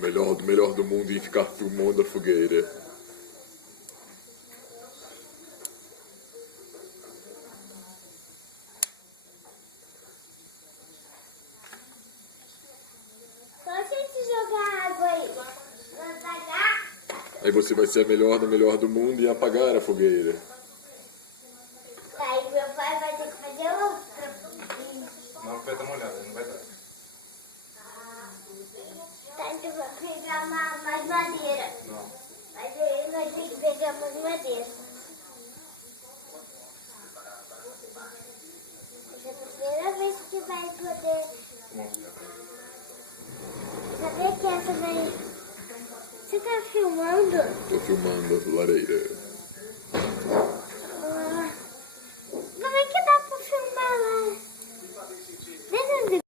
Melhor do mundo em ficar filmando a fogueira. Só se a gente jogar água aí, vai apagar. Aí você vai ser a melhor do mundo e apagar a fogueira. Aí meu pai vai ter que fazer outra. Não vai dar uma olhada, não vai dar. Tá, então vai pegar mais madeira. Não. Mas ele vai ter que pegar mais madeira. Essa é a primeira vez que vai poder. Sabia que essa daí. Você tá filmando? Tô filmando a lareira.